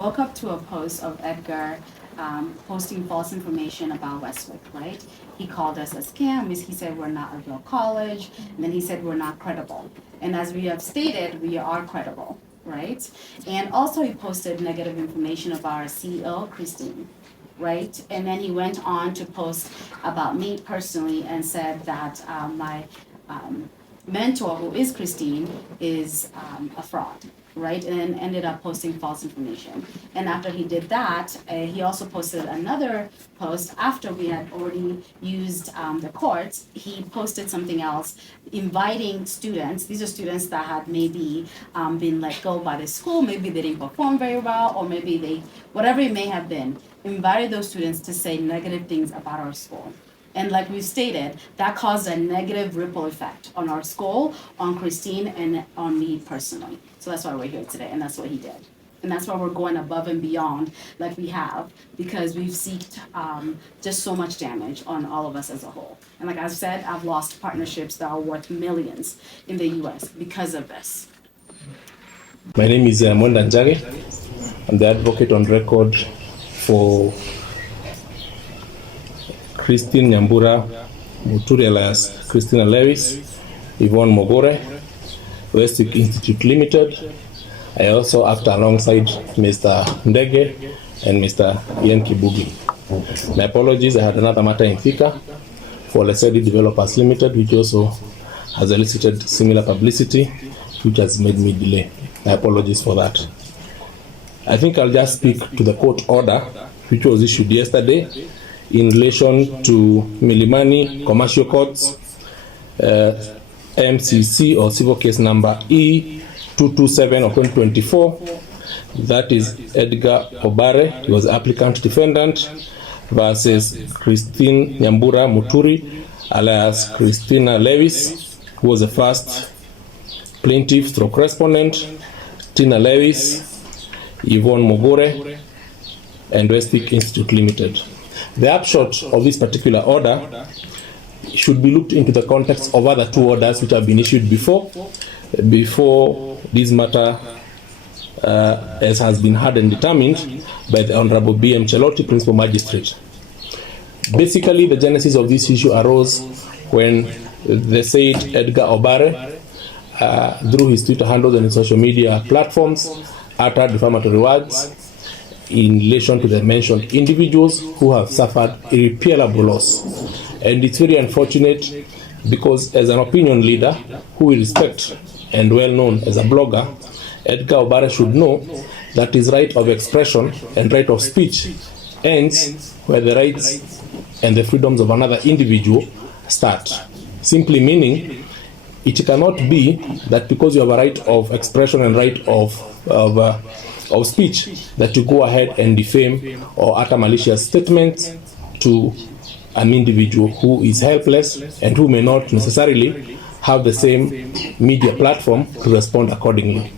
woke up to a post of Edgar posting false information about Westwick, right? He called us a scam. He said we're not a real college. And then he said we're not credible. And as we have stated, we are credible, right? And also he posted negative information about our CEO, Christine, right? And then he went on to post about me personally and said that my mentor, who is Christine, is a fraud, right? And then ended up posting false information. And after he did that, he also posted another post after we had already used the courts. He posted something else inviting students. These are students that had maybe been let go by the school. Maybe they didn't perform very well, or maybe they, whatever it may have been, invited those students to say negative things about our school. And like we stated, that caused a negative ripple effect on our school, on Christine, and on me personally. So that's why we're here today, and that's what he did. And that's why we're going above and beyond like we have, because we've seeked just so much damage on all of us as a whole. And like I've said, I've lost partnerships that are worth millions in the US because of this. My name is Mwenda Njage. I'm the advocate on record for Christine Nyambura Muturi alias Christina Lewis, Yvonne Mogore, Westwick Institute Limited. I also act alongside Mr. Ndege and Mr. Ian Kibugi. My apologies, I had another matter in Thika for Lesedi Developers Limited, which also has elicited similar publicity, which has made me delay. My apologies for that. I think I'll just speak to the court order, which was issued yesterday in relation to Milimani Commercial Courts, MCC or civil case number E227 of 2024. That is Edgar Obare, he was applicant defendant, versus Christine Nyambura Muturi alias Christina Lewis, who was the first plaintiff stroke respondent, Tina Lewis, Yvonne Mogore, and Westwick Institute Limited. The upshot of this particular order should be looked into the context of other two orders which have been issued before this matter as has been heard and determined by the Honorable B.M. Chelotti, Principal Magistrate. Basically, the genesis of this issue arose when the said Edgar Obare, through his Twitter handles and his social media platforms, uttered defamatory words in relation to the mentioned individuals who have suffered irreparable loss. And it's very unfortunate because as an opinion leader who we respect and well known as a blogger, Edgar Obare should know that his right of expression and right of speech ends where the rights and the freedoms of another individual start. Simply meaning, it cannot be that because you have a right of expression and right of speech that you go ahead and defame or utter malicious statements to an individual who is helpless and who may not necessarily have the same media platform to respond accordingly.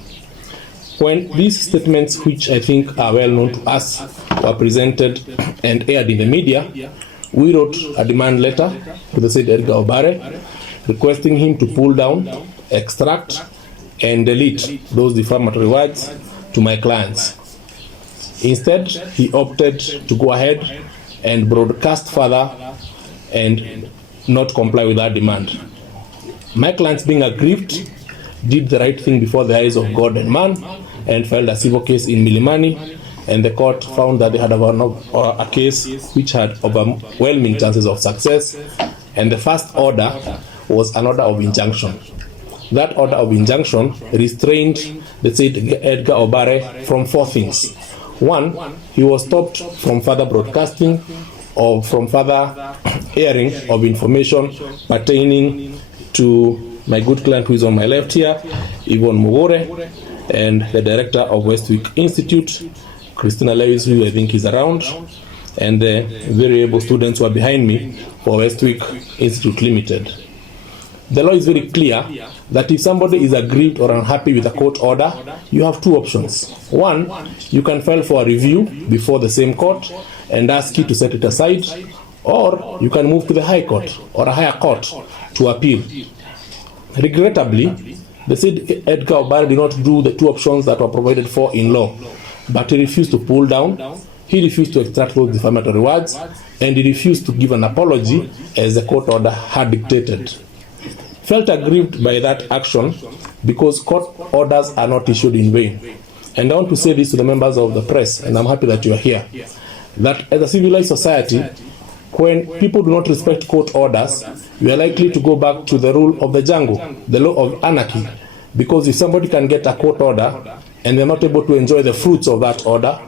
When these statements, which I think are well known to us, were presented and aired in the media, we wrote a demand letter to the said Edgar Obare requesting him to pull down, extract, and delete those defamatory words to my clients. Instead, he opted to go ahead and broadcast further and not comply with that demand. My clients, being aggrieved, did the right thing before the eyes of God and man and filed a civil case in Milimani, and the court found that they had a case which had overwhelming chances of success, and the first order was an order of injunction. That order of injunction restrained the said Edgar Obare from four things. One, he was stopped from further broadcasting or from further airing of information pertaining to my good client who is on my left here, Yvonne Mogore, and the director of Westwick Institute, Christina Lewis, who I think is around, and the very able students who are behind me for Westwick Institute Limited. The law is very clear that if somebody is aggrieved or unhappy with a court order, you have two options. One, you can file for a review before the same court and ask it to set it aside, or you can move to the High Court or a higher court to appeal. Regrettably, the said Edgar Obare did not do the two options that were provided for in law. but he refused to pull down, he refused to extract those defamatory words, and he refused to give an apology as the court order had dictated. Felt aggrieved by that action because court orders are not issued in vain. And I want to say this to the members of the press, and I'm happy that you are here, that as a civilized society, when people do not respect court orders, we are likely to go back to the rule of the jungle, the law of anarchy. Because if somebody can get a court order and they're not able to enjoy the fruits of that order,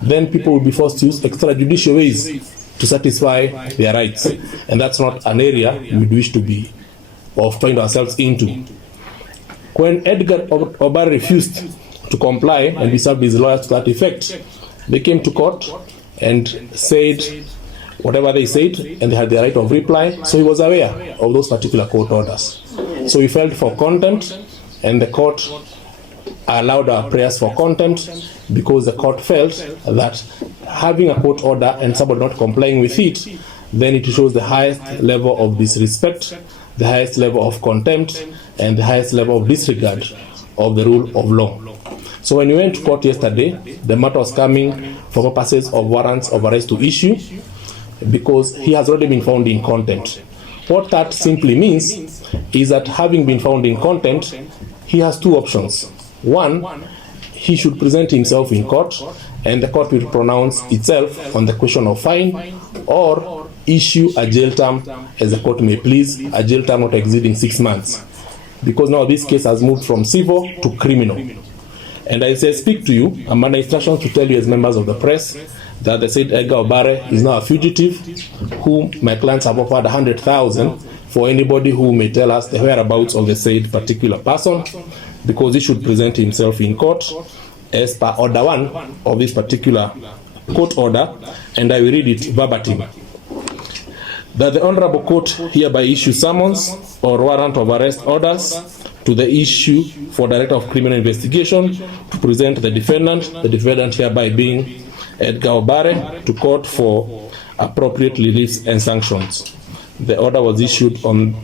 then people will be forced to use extrajudicial ways to satisfy their rights. And that's not an area we wish to be or find ourselves into. When Edgar OBARE refused to comply and we served his lawyers to that effect, they came to court and said whatever they said, and they had the right of reply, so he was aware of those particular court orders. So we felt for contempt, and the court allowed our prayers for contempt because the court felt that having a court order and somebody not complying with it, then it shows the highest level of disrespect, the highest level of contempt, and the highest level of disregard of the rule of law. So when we went to court yesterday, the matter was coming for purposes of warrants of arrest to issue because he has already been found in contempt. What that simply means is that having been found in contempt, he has two options. One, he should present himself in court and the court will pronounce itself on the question of fine, or issue a jail term as the court may please, a jail term not exceeding 6 months. Because now this case has moved from civil to criminal. And I say, speak to you, I'm under instruction to tell you as members of the press that the said Edgar OBARE is now a fugitive, whom my clients have offered 100,000 for anybody who may tell us the whereabouts of the said particular person, because he should present himself in court as per order 1 of this particular court order, and I will read it verbatim. That the Honorable Court hereby issues summons or warrant of arrest orders to the issue for Director of Criminal Investigation to present the defendant hereby being Edgar OBARE, to court for appropriate reliefs and sanctions. The order was issued on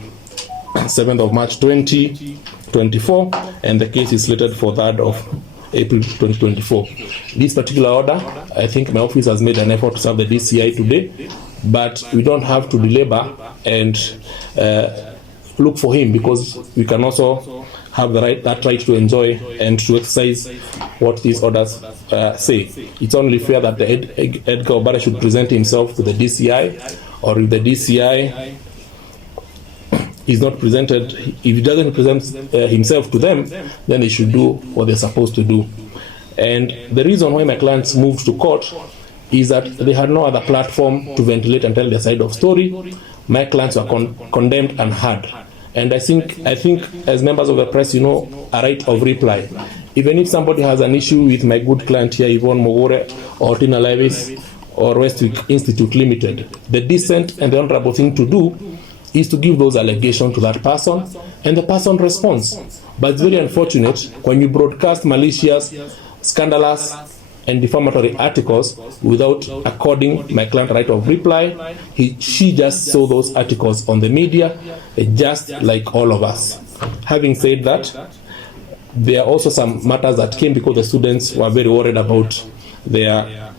7th of March 2024, and the case is slated for 3rd of April 2024. This particular order, I think my office has made an effort to serve the DCI today, but we don't have to belabor and look for him, because we can also have that right to enjoy and to exercise what these orders say. It's only fair that the Edgar OBARE should present himself to the DCI, or if the DCI is not presented, if he doesn't present himself to them, then they should do what they're supposed to do. And the reason why my clients moved to court is that they had no other platform to ventilate and tell their side of story. My clients were condemned and heard. And I think as members of the press, you know, a right of reply. Even if somebody has an issue with my good client here, Yvonne Mogore or Tina Levis or Westwick Institute Limited, the decent and the honorable thing to do is to give those allegations to that person, and the person responds. But it's very unfortunate when you broadcast malicious, scandalous, and defamatory articles without according my client right of reply. She just saw those articles on the media, just like all of us. Having said that, there are also some matters that came because the students were very worried about their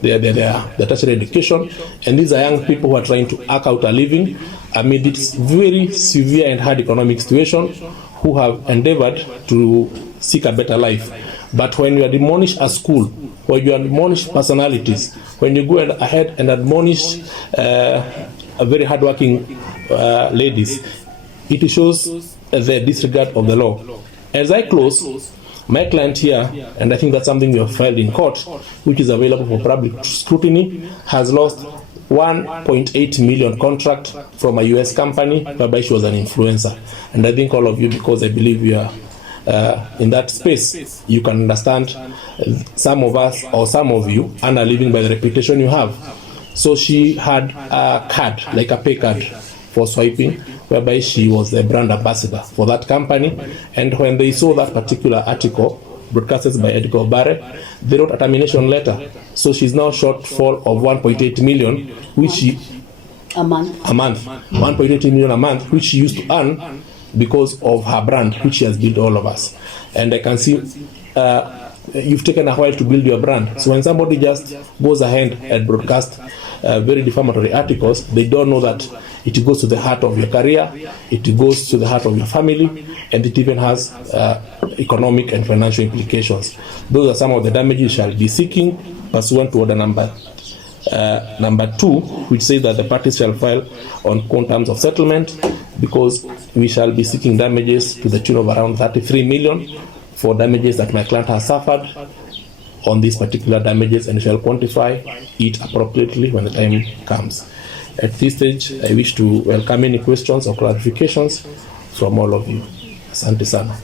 tertiary education, and these are young people who are trying to eke out a living amid this very severe and hard economic situation, who have endeavored to seek a better life. But when you admonish a school, when you admonish personalities, when you go ahead and admonish a very hardworking ladies, it shows the disregard of the law. As I close, my client here, and I think that's something we have filed in court, which is available for public scrutiny, has lost 1.8 million contract from a US company whereby she was an influencer. And I think all of you, because I believe you are in that space, you can understand some of us or some of you are living by the reputation you have. So she had a card, like a pay card for swiping, whereby she was the brand ambassador for that company. And when they saw that particular article broadcasted by Edgar OBARE, they wrote a termination letter. So she's now shortfall of 1.8 million, which she a month 1.8 million a month, which she used to earn because of her brand, which she has built all of us. And I can see you've taken a while to build your brand. So when somebody just goes ahead and broadcasts very defamatory articles, they don't know that it goes to the heart of your career, it goes to the heart of your family, and it even has economic and financial implications. Those are some of the damages you shall be seeking pursuant to order number 2, which says that the parties shall file on terms of settlement, because we shall be seeking damages to the tune of around 33 million for damages that my client has suffered on these particular damages, and shall quantify it appropriately when the time comes. At this stage, I wish to welcome any questions or clarifications from all of you. Asante sana.